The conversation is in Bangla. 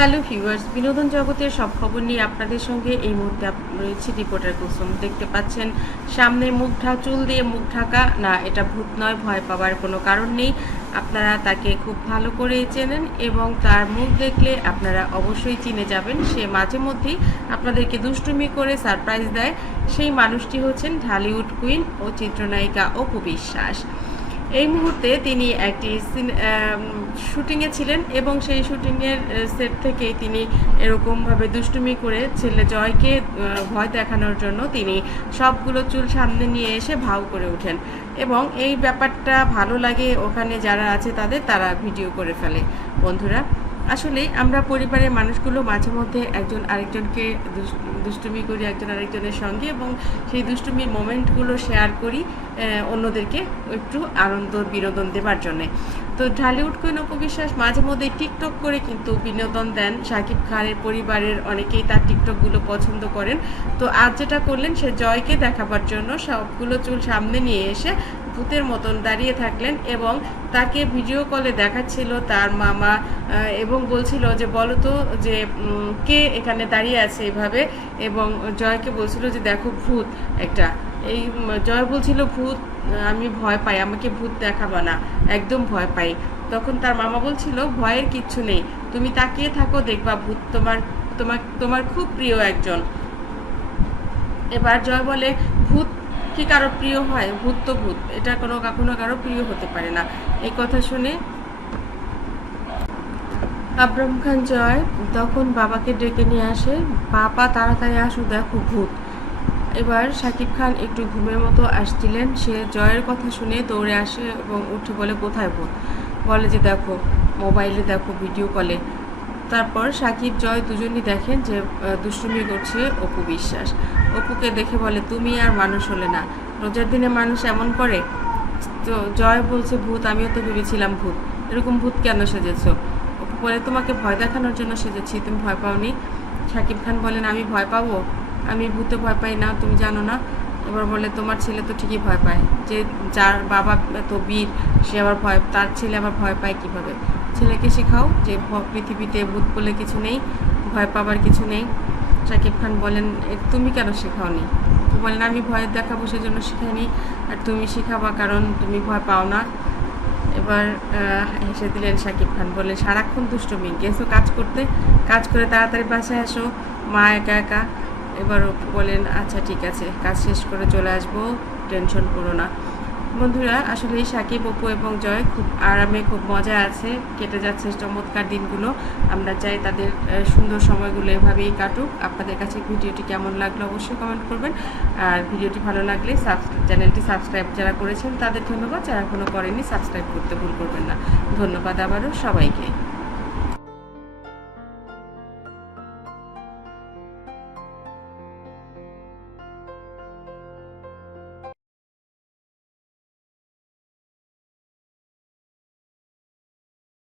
হ্যালো ভিউয়ার্স, বিনোদন জগতের সব খবর নিয়ে আপনাদের সঙ্গে এই মুহূর্তে রয়েছে রিপোর্টার কুসুম। দেখতে পাচ্ছেন, সামনে মুখ ঢা চুল দিয়ে মুখ ঢাকা। না, এটা ভূত নয়, ভয় পাওয়ার কোনো কারণ নেই। আপনারা তাকে খুব ভালো করে চেনেন এবং তার মুখ দেখলে আপনারা অবশ্যই চিনে যাবেন। সে মাঝে মধ্যেই আপনাদেরকে দুষ্টুমি করে সারপ্রাইজ দেয়। সেই মানুষটি হচ্ছেন ঢালিউড কুইন ও চিত্রনায়িকা অপু বিশ্বাস। এই মুহূর্তে তিনি একটি শুটিংয়ে ছিলেন এবং সেই শুটিংয়ের সেট থেকেই তিনি এরকমভাবে দুষ্টুমি করে ছেলে জয়কে ভয় দেখানোর জন্য তিনি সবগুলো চুল সামনে নিয়ে এসে ভাও করে ওঠেন। এবং এই ব্যাপারটা ভালো লাগে ওখানে যারা আছে তাদের, তারা ভিডিও করে ফেলে। বন্ধুরা আসলে আমরা পরিবারের মানুষগুলো মাঝে মধ্যে একজন আরেকজনকে দুষ্টুমি করি, একজন আরেকজনের সঙ্গে এবং সেই দুষ্টুমির মোমেন্টগুলো শেয়ার করি অন্যদেরকে একটু আনন্দ, বিনোদন দেবার জন্যে। তো ঢালিউড কুইন অপবিশ্বাস মাঝে মধ্যে টিকটক করে কিন্তু বিনোদন দেন। শাকিব খানের পরিবারের অনেকেই তার টিকটকগুলো পছন্দ করেন। তো আজ যেটা করলেন, সে জয়কে দেখাবার জন্য সবগুলো চুল সামনে নিয়ে এসে ভূতের মতন দাঁড়িয়ে থাকলেন এবং তাকে ভিডিও কলে দেখাচ্ছিল তার মামা এবং বলছিল যে, বলো তো যে কে এখানে দাঁড়িয়ে আছে এভাবে? এবং জয়কে বলছিল যে, দেখো ভূত একটা এই জয় বলছিল, ভূত, আমি ভয় পাই, আমাকে ভূত দেখাবা না। একদম ভয় পাই। তখন তার মামা বলছিল, ভয়ের কিচ্ছু নেই, তুমি তাকিয়ে থাকো, দেখবা ভূত তোমার তোমার তোমার খুব প্রিয় একজন। এবার জয় বলে, ভূত কি কারও প্রিয় হয়? ভূত তো ভূত, এটা কোনো, কখনো কারও প্রিয় হতে পারে না। এই কথা শুনে আব্রাম খান জয় তখন বাবাকে ডেকে নিয়ে আসে, বাবা, তাড়াতাড়ি আসো, দেখো ভূত। এবার শাকিব খান একটু ঘুমের মতো আসছিলেন। সে জয়ের কথা শুনে দৌড়ে আসে এবং উঠে বলে, কোথায় ভূত বলে যে, দেখো, মোবাইলে দেখো, ভিডিও কলে। তারপর সাকিব, জয় দুজনই দেখেন যে দুষ্টুমি করছে অপু বিশ্বাস। অপুকে দেখে বলে, তুমি আর মানুষ হলে না। রোজার দিনে মানুষ এমন করে? তো জয় বলছে, ভূত, আমিও তো ভেবেছিলাম ভূত। এরকম ভূত কেন সেজেছো? অপু বলে, তোমাকে ভয় দেখানোর জন্য সেজেছি, তুমি ভয় পাওনি? সাকিব খান বলেন, আমি ভয় পাবো? আমি ভূতে ভয় পাই না, তুমি জানো না। এবার বলে, তোমার ছেলে তো ঠিকই ভয় পায়। যে যার বাবা তো বীর, সে আবার ভয়, তার ছেলে আবার ভয় পায় কীভাবে? ছেলেকে শেখাও যে পৃথিবীতে ভূত বলে কিছু নেই, ভয় পাবার কিছু নেই। শাকিব খান বলেন তুমি কেন শেখাওনি? তো বলেন, আমি ভয় দেখাবো সেজন্য শেখাইনি, আর তুমি শেখাবা কারণ তুমি ভয় পাও না। এবার হেসে দিলেন শাকিব খান, বলে, সারাক্ষণ দুষ্টমি, গেছো কাজ করতে? কাজ করে তাড়াতাড়ি বাসায় আসো, মা একা একা। এবার বলেন আচ্ছা ঠিক আছে, কাজ শেষ করে চলে আসব, টেনশন করো না। বন্ধুরা আসলে সাকিব, অপু এবং জয় খুব আরামে, খুব মজা আছে, কেটে যাচ্ছে চমৎকার দিনগুলো। আমরা চাই তাদের সুন্দর সময়গুলো এভাবেই কাটুক। আপনাদের কাছে ভিডিওটি কেমন লাগল অবশ্যই কমেন্ট করবেন। আর ভিডিওটি ভালো লাগলে চ্যানেলটি সাবস্ক্রাইব যারা করেছেন তাদের ধন্যবাদ। যারা এখনও করেনি সাবস্ক্রাইব করতে ভুল করবেন না। ধন্যবাদ আবারও সবাইকে।